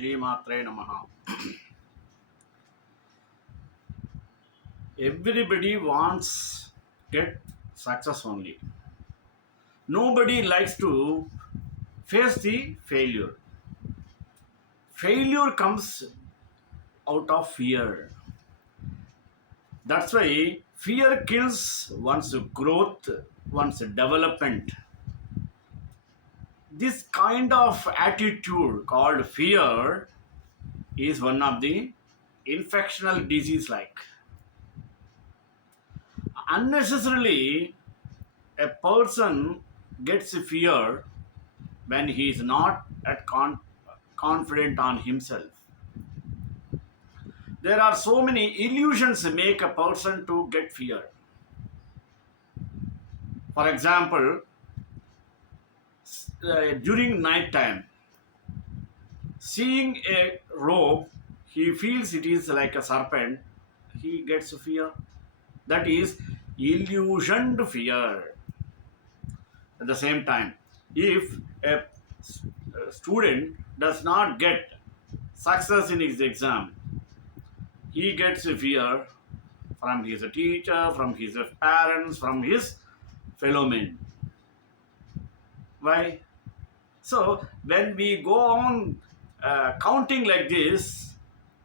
Shri Matre Namaha. Everybody wants get success only. Nobody likes to face the failure. Failure comes out of fear. That's why fear kills one's growth, one's development. This kind of attitude called fear is one of the infectional disease like. Unnecessarily, a person gets fear when he is not confident on himself. There are so many illusions make a person to get fear. For example, during night time, seeing a rope, he feels it is like a serpent, he gets fear. That is illusioned fear. At the same time, if a student does not get success in his exam, he gets fear from his teacher, from his parents, from his fellow men. Why? So when we go on counting like this,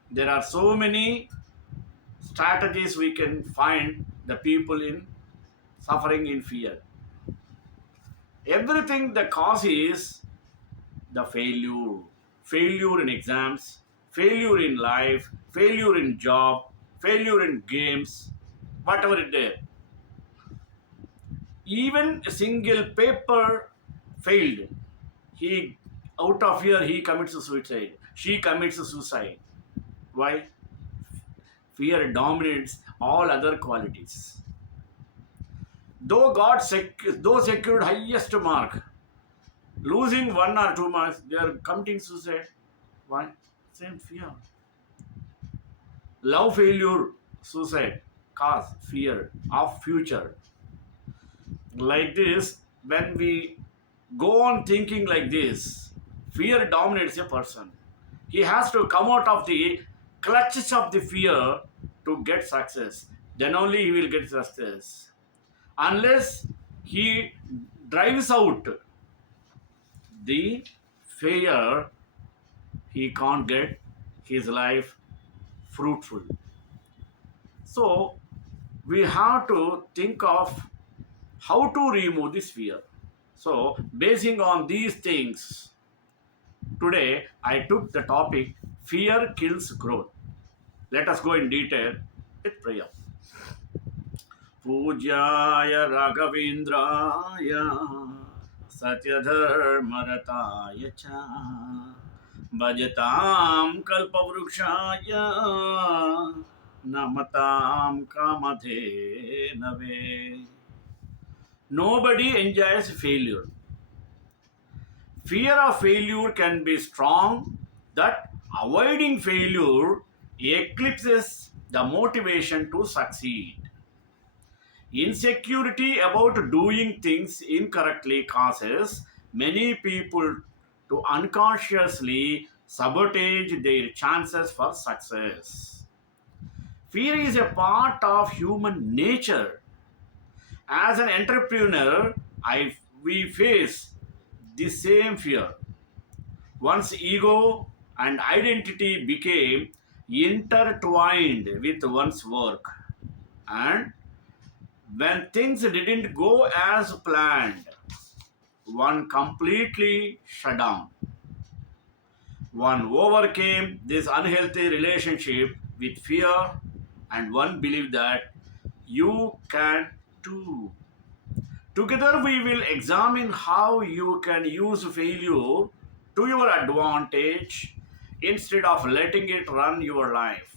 there are so many strategies we can find the people in suffering in fear. Everything the cause is the failure in exams, failure in life, failure in job, failure in games, whatever it is. Even a single paper failed, he out of fear he commits suicide, she commits suicide. Why? Fear dominates all other qualities. Though secured highest mark, losing 1 or 2 marks, they are committing suicide. Why? Same fear. Love failure, suicide, cause fear of future. Like this, when we go on thinking like this, fear dominates a person. He has to come out of the clutches of the fear to get success. Then only he will get success. Unless he drives out the fear, he can't get his life fruitful. So we have to think of how to remove this fear. So basing on these things, today I took the topic fear kills growth. Let us go in detail with prayer. पूज्याय राघवेन्द्राय सत्यधर्मरताय च भजतां कल्पवृक्षाय नमतां कामधेनवे. Nobody enjoys failure. Fear of failure can be strong, that avoiding failure eclipses the motivation to succeed. Insecurity about doing things incorrectly causes many people to unconsciously sabotage their chances for success. Fear is a part of human nature. As an entrepreneur, we face the same fear. One's ego and identity became intertwined with one's work, and when things didn't go as planned, one completely shut down. One overcame this unhealthy relationship with fear, and one believed that you can too. Together, we will examine how you can use failure to your advantage instead of letting it run your life.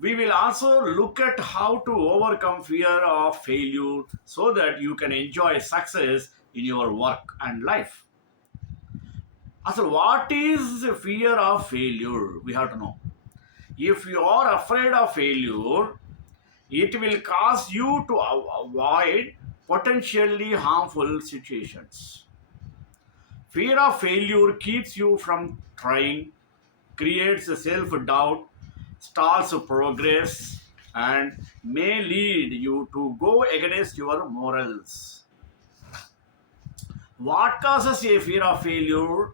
We will also look at how to overcome fear of failure so that you can enjoy success in your work and life. So, what is fear of failure? We have to know. If you are afraid of failure, it will cause you to avoid potentially harmful situations. Fear of failure keeps you from trying, creates self doubt, stalls progress, and may lead you to go against your morals. What causes a fear of failure?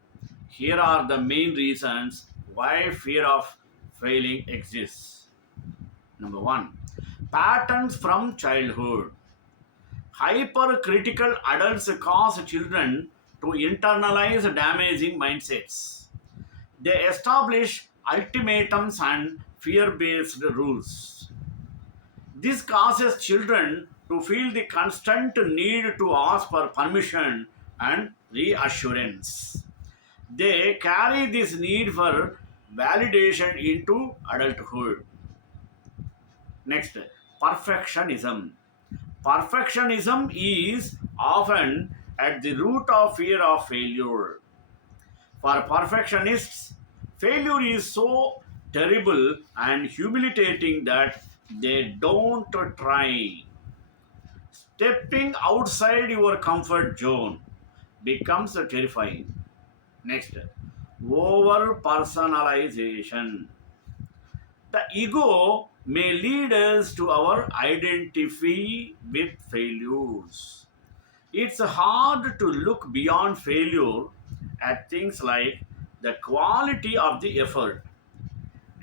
Here are the main reasons why fear of failing exists. Number one, patterns from childhood. Hypercritical adults cause children to internalize damaging mindsets. They establish ultimatums and fear based rules. This causes children to feel the constant need to ask for permission and reassurance. They carry this need for validation into adulthood. Next, perfectionism. Perfectionism is often at the root of fear of failure. For perfectionists, failure is so terrible and humiliating that they don't try. Stepping outside your comfort zone becomes terrifying. Next, over personalization. The ego may lead us to our identity with failures. It's hard to look beyond failure at things like the quality of the effort,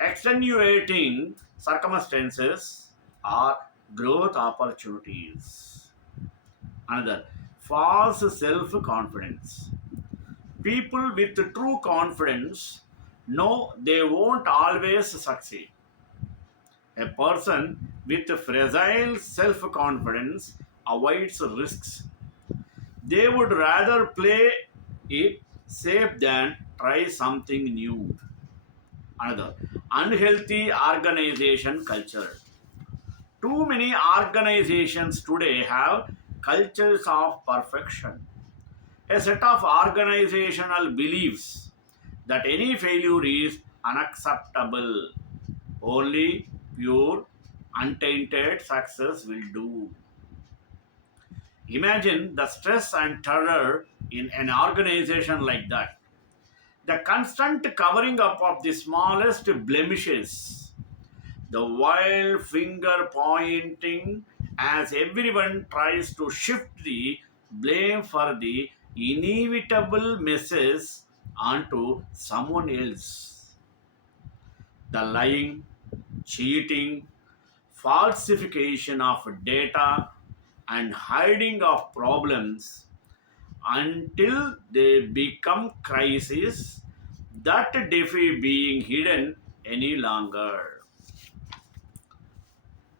extenuating circumstances, or growth opportunities. Another, false self confidence. People with true confidence know they won't always succeed. A person with fragile self confidence avoids risks. They would rather play it safe than try something new. Another, unhealthy organization culture. Too many organizations today have cultures of perfection. A set of organizational beliefs that any failure is unacceptable. Only pure, untainted success will do. Imagine the stress and terror in an organization like that. The constant covering up of the smallest blemishes, the wild finger pointing as everyone tries to shift the blame for the inevitable messes onto someone else. The lying, cheating, falsification of data, and hiding of problems until they become crises that defy being hidden any longer.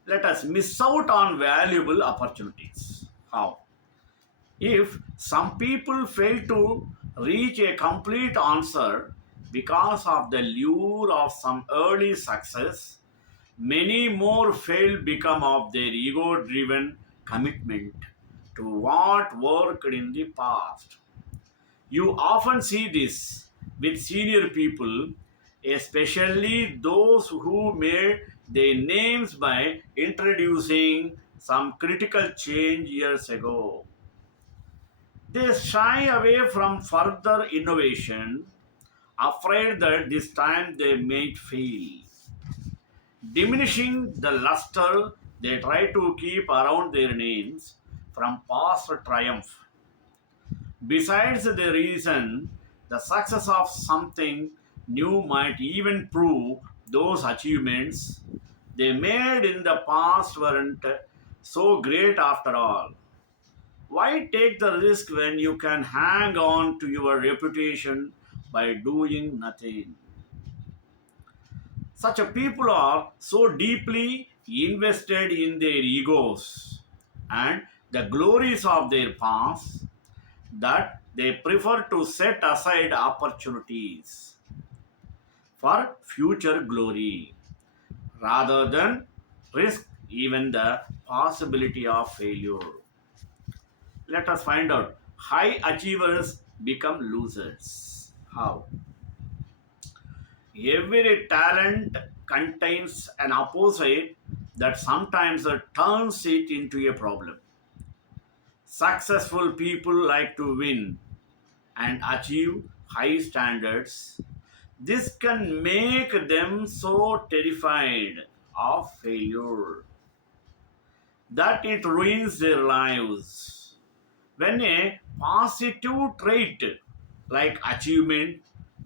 Let us miss out on valuable opportunities. How? If some people fail to reach a complete answer because of the lure of some early success, many more fail because of their ego driven commitment to what worked in the past. You often see this with senior people, especially those who made their names by introducing some critical change years ago. They shy away from further innovation, afraid that this time they may fail, diminishing the luster they try to keep around their names from past triumph. Besides the reason, the success of something new might even prove those achievements they made in the past weren't so great after all. Why take the risk when you can hang on to your reputation by doing nothing? Such a people are so deeply invested in their egos and the glories of their past that they prefer to set aside opportunities for future glory rather than risk even the possibility of failure. Let us find out. High achievers become losers. How? Every talent contains an opposite that sometimes turns it into a problem. Successful people like to win and achieve high standards. This can make them so terrified of failure that it ruins their lives. When a positive trait like achievement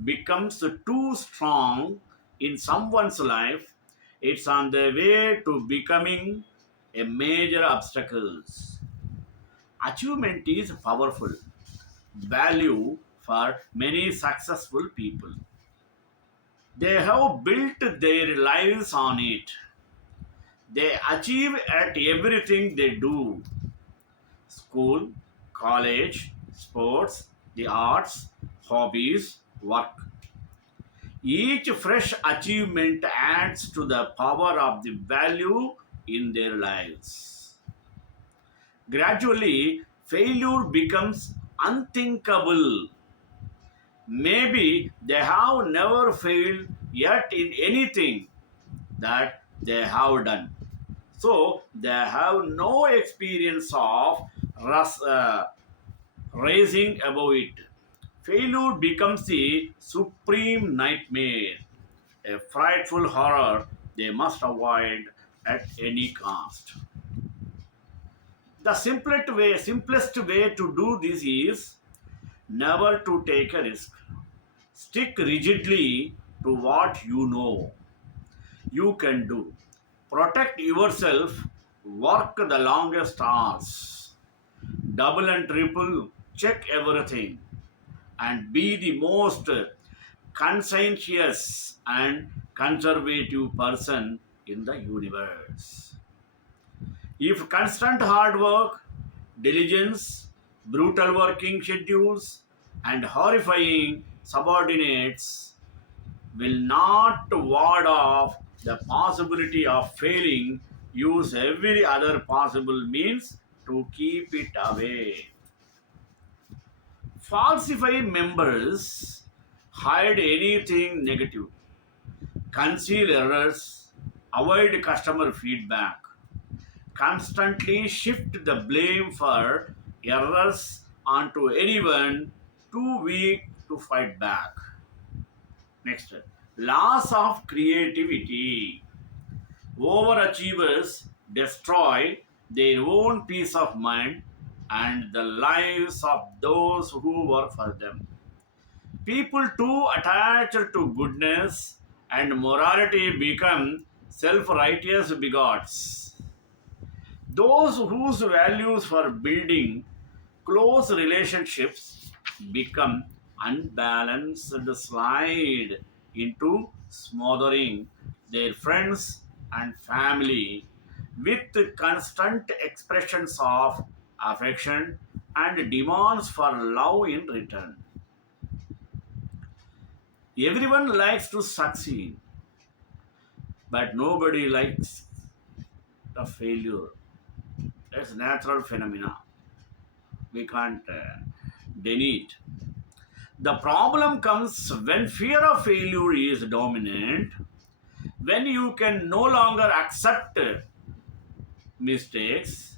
becomes too strong in someone's life, it's on the way to becoming a major obstacle. Achievement is powerful value for many successful people. They have built their lives on it. They achieve at everything they do school, college, sports, the arts, hobbies, work. Each fresh achievement adds to the power of the value in their lives. Gradually, failure becomes unthinkable. Maybe they have never failed yet in anything that they have done. So they have no experience of rising above it. Failure becomes the supreme nightmare, a frightful horror they must avoid at any cost. The simplest way to do this is never to take a risk. Stick rigidly to what you know you can do. Protect yourself, work the longest hours, double and triple check everything, and be the most conscientious and conservative person in the universe. If constant hard work, diligence, brutal working schedules, and horrifying subordinates will not ward off the possibility of failing, use every other possible means to keep it away. Falsify members, hide anything negative, conceal errors, avoid customer feedback, constantly shift the blame for errors onto anyone too weak to fight back. Next, loss of creativity. Overachievers destroy their own peace of mind and the lives of those who work for them. People too attached to goodness and morality become self righteous bigots. Those whose values for building close relationships become unbalanced and slide into smothering their friends and family with constant expressions of affection and demands for love in return. Everyone likes to succeed, but nobody likes the failure. That's natural phenomena. We can't deny it. The problem comes when fear of failure is dominant, when you can no longer accept mistakes,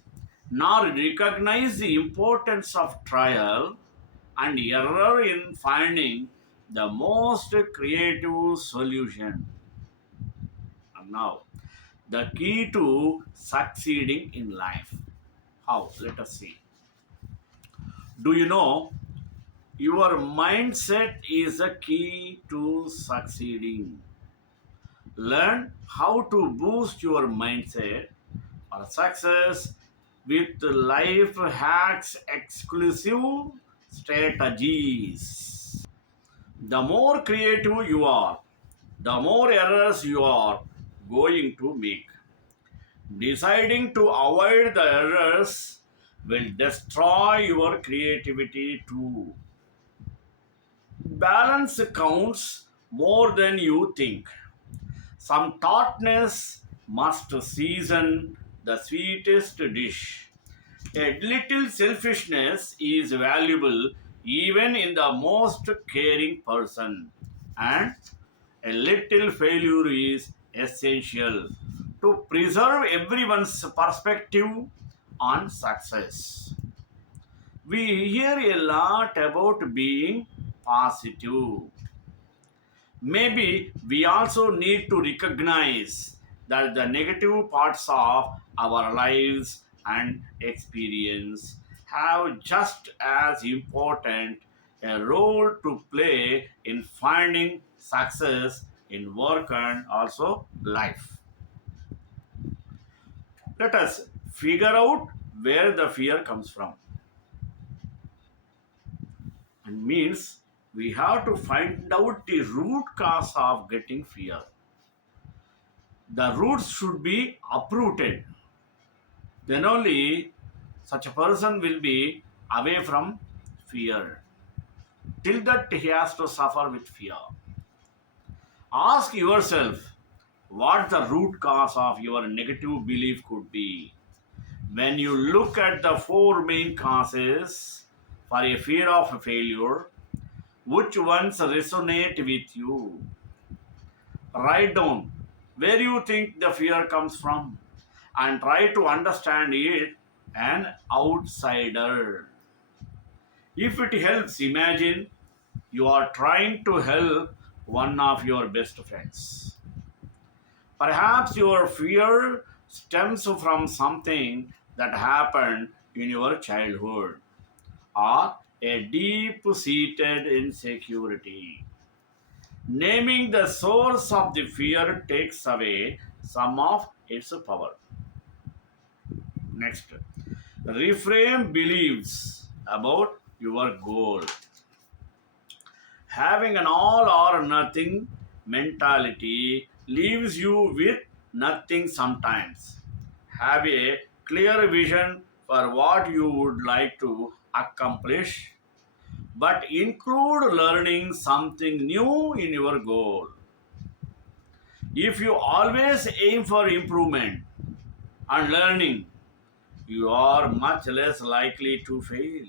nor recognize the importance of trial and error in finding the most creative solution. And now, the key to succeeding in life. How? Let us see. Do you know your mindset is a key to succeeding? Learn how to boost your mindset for success with life hacks exclusive strategies. The more creative you are, the more errors you are going to make. Deciding to avoid the errors will destroy your creativity too. Balance counts more than you think. Some thoughtness must season the sweetest dish. A little selfishness is valuable even in the most caring person, and a little failure is essential to preserve everyone's perspective on success. We hear a lot about being positive, Maybe we also need to recognize that the negative parts of our lives and experience have just as important a role to play in finding success in work and also life. Let us figure out where the fear comes from. And means we have to find out the root cause of getting fear. The roots should be uprooted. Then only such a person will be away from fear. Till that he has to suffer with fear. Ask yourself what the root cause of your negative belief could be. When you look at the four main causes for a fear of failure, which ones resonate with you? Write down where you think the fear comes from and try to understand it an outsider. If it helps, imagine you are trying to help one of your best friends. Perhaps your fear stems from something that happened in your childhood or a deep seated insecurity. Naming the source of the fear takes away some of its power. Next, reframe beliefs about your goal. Having an all or nothing mentality leaves you with nothing sometimes. Have a clear vision for what you would like to accomplish, but include learning something new in your goal. If you always aim for improvement and learning, you are much less likely to fail.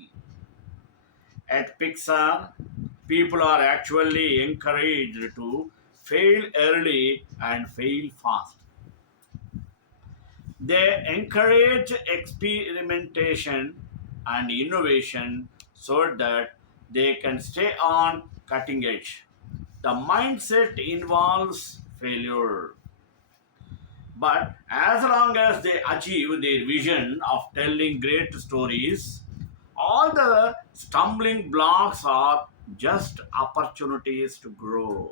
At Pixar, people are actually encouraged to fail early and fail fast. They encourage experimentation and innovation so that they can stay on cutting edge. The mindset involves failure, but as long as they achieve their vision of telling great stories, all the stumbling blocks are just opportunities to grow.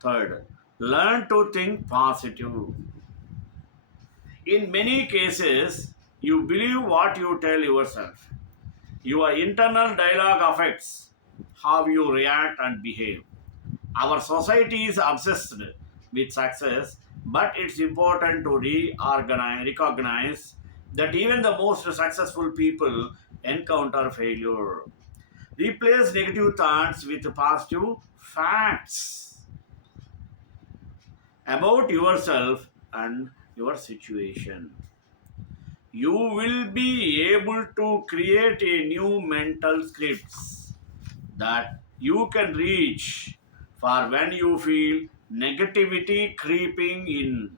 Third, learn to think positive. In many cases, you believe what you tell yourself. Your internal dialogue affects how you react and behave. Our society is obsessed with success, but it's important to recognize that even the most successful people encounter failure. Replace negative thoughts with positive facts about yourself and your situation. You will be able to create a new mental scripts that you can reach for when you feel negativity creeping in.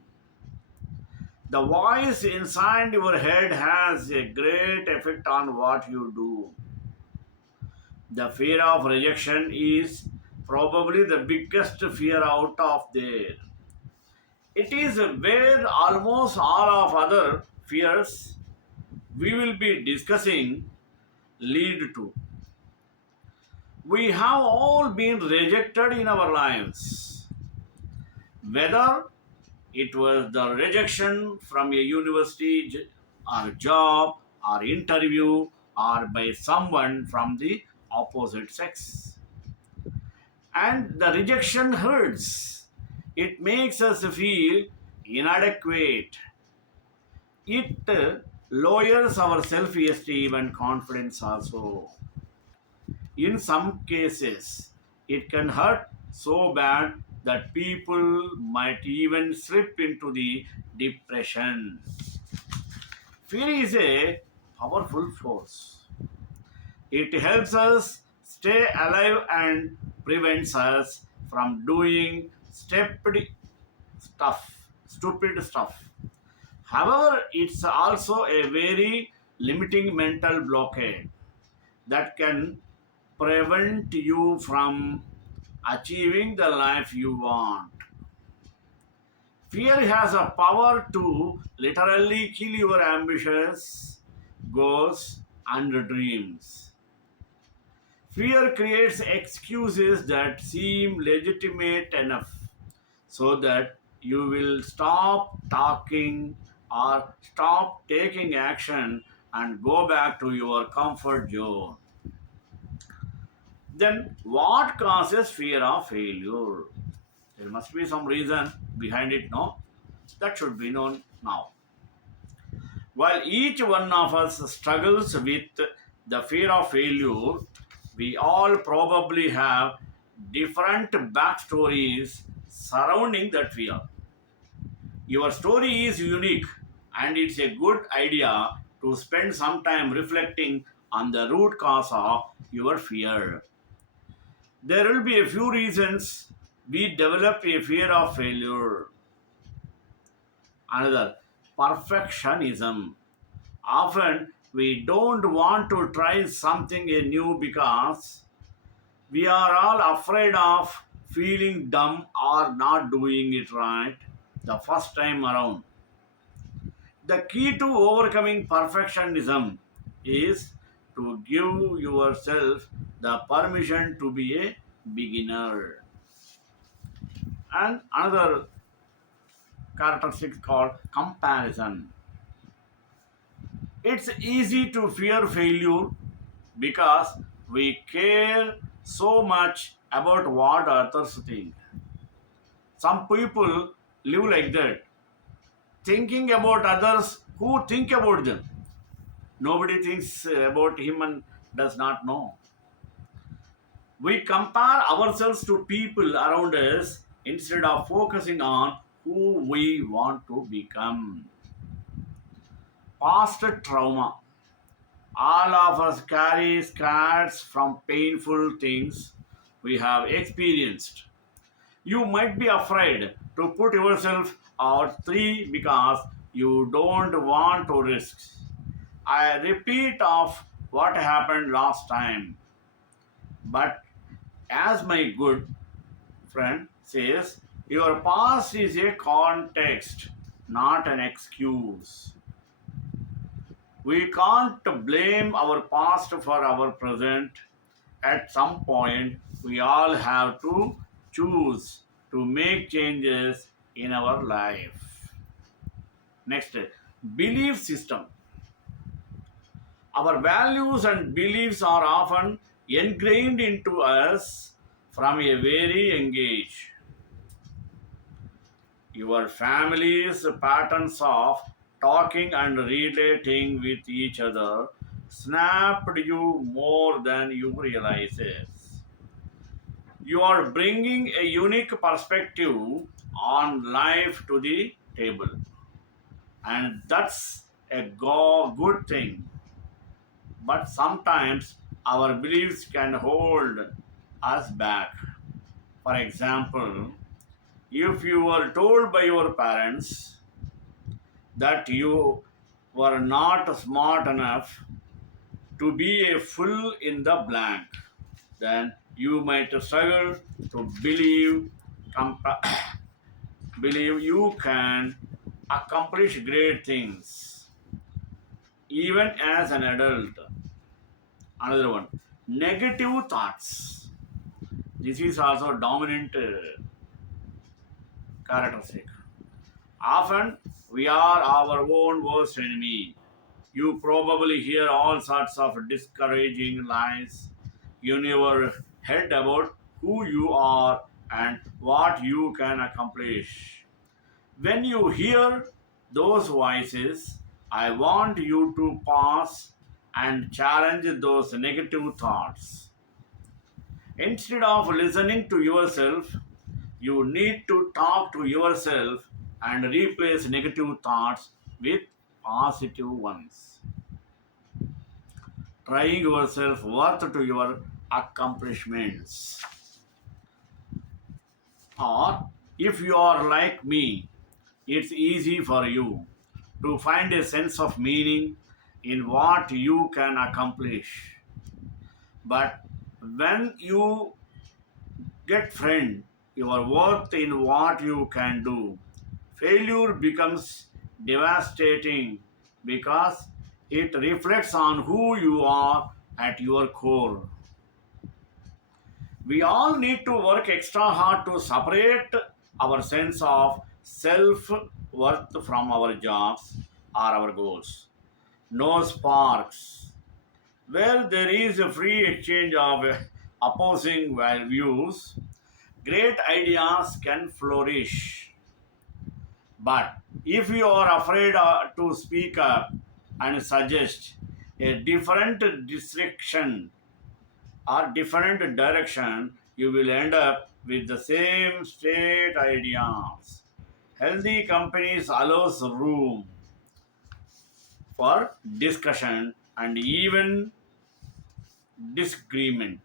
The voice inside your head has a great effect on what you do. The fear of rejection is probably the biggest fear out of there. It is where almost all of other fears we will be discussing lead to. We have all been rejected in our lives, whether it was the rejection from a university or job or interview or by someone from the opposite sex. And the rejection hurts. It makes us feel inadequate. It lowers our self esteem and confidence also. In some cases, it can hurt so bad that people might even slip into the depression. Fear is a powerful force. It helps us stay alive and prevents us from doing stupid stuff. However, it's also a very limiting mental blockade that can prevent you from achieving the life you want. Fear has a power to literally kill your ambitions, goals, and dreams. Fear creates excuses that seem legitimate enough so that you will stop talking or stop taking action and go back to your comfort zone. Then, what causes fear of failure? There must be some reason behind it, no? That should be known now. While each one of us struggles with the fear of failure, we all probably have different backstories surrounding that fear. Your story is unique, and it's a good idea to spend some time reflecting on the root cause of your fear. There will be a few reasons we develop a fear of failure. Another, perfectionism. Often we don't want to try something new because we are all afraid of feeling dumb or not doing it right the first time around. The key to overcoming perfectionism is to give yourself the permission to be a beginner. And another characteristic called comparison. It's easy to fear failure because we care so much about what others think. Some people live like that, thinking about others who think about them. Nobody thinks about him and does not know. We compare ourselves to people around us instead of focusing on who we want to become. Past trauma. All of us carry scars from painful things we have experienced. You might be afraid to put yourself out three because you don't want to risk. I repeat of what happened last time. But as my good friend says, your past is a context, not an excuse. We can't blame our past for our present. At some point, we all have to choose to make changes in our life. Next, belief system. Our values and beliefs are often ingrained into us from a very young age. Your family's patterns of talking and relating with each other snapped you more than you realize. You are bringing a unique perspective on life to the table, and that's a good thing. But sometimes our beliefs can hold us back. For example, if you were told by your parents that you were not smart enough to be a fill in the blank, then you might struggle to believe you can accomplish great things even as an adult. Another one, negative thoughts. This is also dominant characteristic. Often we are our own worst enemy. You probably hear all sorts of discouraging lies in your head about who you are and what you can accomplish. When you hear those voices, I want you to pause and challenge those negative thoughts. Instead of listening to yourself, you need to talk to yourself and replace negative thoughts with positive ones. Trying yourself worth to your accomplishments. Or if you are like me, it's easy for you to find a sense of meaning in what you can accomplish. But when you Get friend your worth in what you can do. Failure becomes devastating because it reflects on who you are at your core. We all need to work extra hard to separate our sense of self worth from our jobs or our goals. No sparks. Where there is a free exchange of opposing views, great ideas can flourish. But if you are afraid to speak up and suggest a different direction or different direction, you will end up with the same straight ideas. Healthy companies allows room for discussion and even disagreement.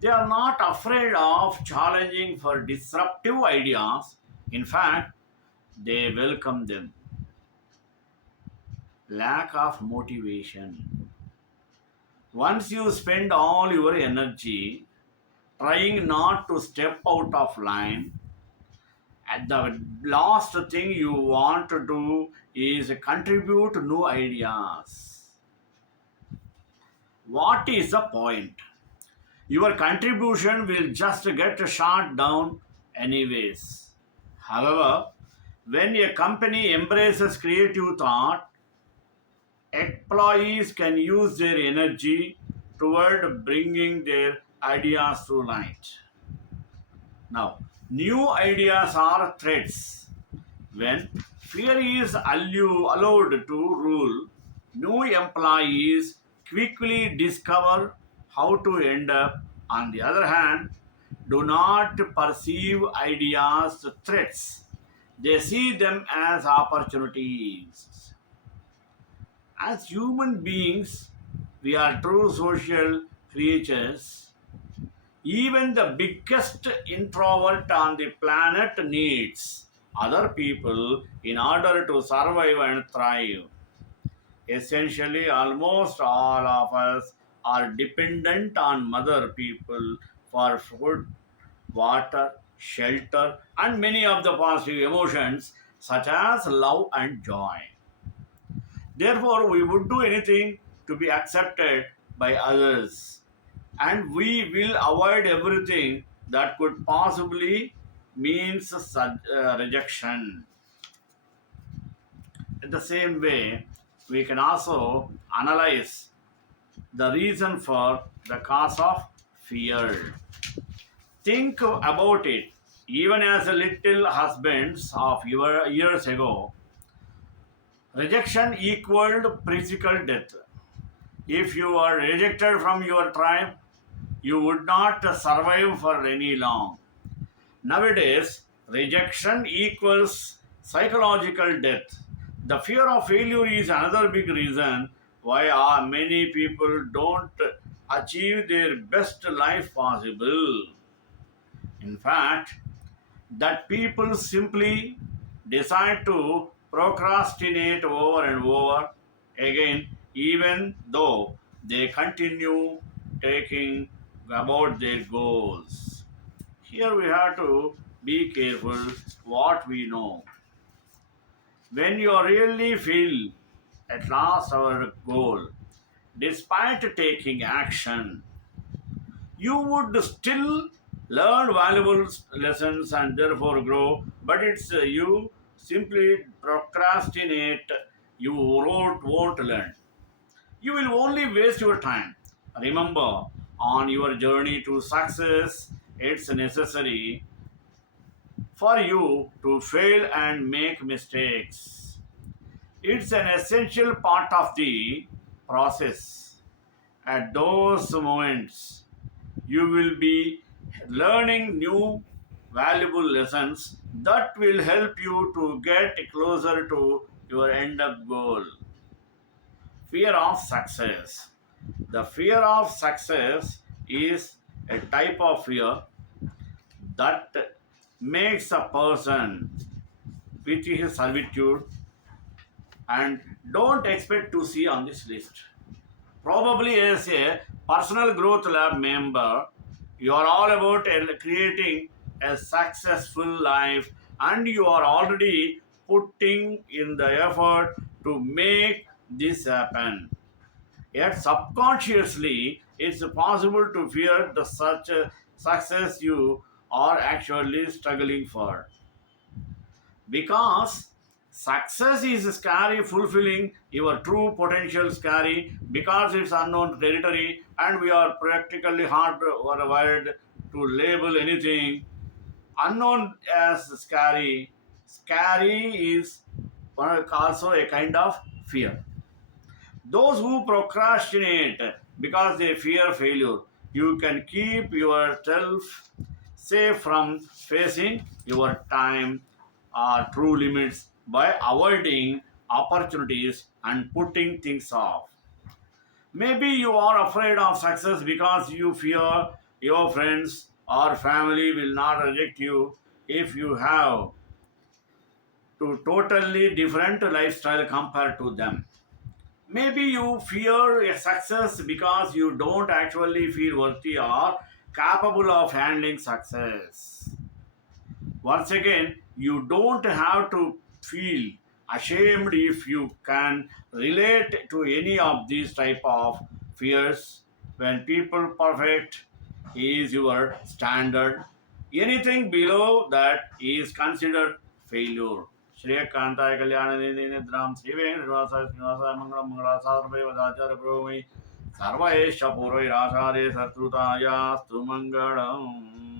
They are not afraid of challenging for disruptive ideas. In fact, they welcome them. Lack of motivation. Once you spend all your energy trying not to step out of line, and the last thing you want to do is contribute new ideas. What is the point? Your contribution will just get shot down anyways. However, when a company embraces creative thought, employees can use their energy toward bringing their ideas to light. Now, new ideas are threats. When fear is allowed to rule, new employees quickly discover how to end up. On the other hand, do not perceive ideas as threats. They see them as opportunities. As human beings, we are true social creatures. Even the biggest introvert on the planet needs other people in order to survive and thrive. Essentially, almost all of us are dependent on other people for food, water, shelter, and many of the positive emotions such as love and joy. Therefore, we would do anything to be accepted by others, and we will avoid everything that could possibly means rejection. In the same way, we can also analyze the reason for the cause of fear. Think about it. Even as a little husbands of years ago, rejection equaled physical death. If you are rejected from your tribe, you would not survive for any long. Nowadays, rejection equals psychological death. The fear of failure is another big reason why many people don't achieve their best life possible. In fact, that people simply decide to procrastinate over and over again, even though they continue taking about their goals. Here we have to be careful what we know. When you really feel at last our goal, despite taking action, you would still learn valuable lessons and therefore grow, but it's you simply procrastinate, you won't learn. You will only waste your time. Remember, on your journey to success, it's necessary for you to fail and make mistakes. It's an essential part of the process. At those moments, you will be learning new valuable lessons that will help you to get closer to your end up goal. Fear of success. The fear of success is a type of fear that makes a person with his servitude and don't expect to see on this list. Probably as a personal growth lab member, You are all about creating a successful life, and you are already putting in the effort to make this happen. Yet subconsciously, it's possible to fear the such success you are actually struggling for. Because success is scary, fulfilling your true potential scary because it's unknown territory, and we are practically hardwired to label anything unknown as scary. Scary is also a kind of fear. Those who procrastinate because they fear failure, you can keep yourself safe from facing your time or true limits by avoiding opportunities and putting things off. Maybe you are afraid of success because you fear your friends or family will not reject you if you have to totally different lifestyle compared to them. Maybe you fear a success because you don't actually feel worthy or capable of handling success. Once again, you don't have to feel ashamed if you can relate to any of these type of fears. When people perfect is your standard, anything below that is considered failure. श्रेयकांताय Kalyan श्रीवेंकटवासाय श्रीनिवासाय Mangalam मंगलाचार्य ब्रह्मि Sarvesh पूर्वैराचार्य शत्रुतायास्तु Mangalam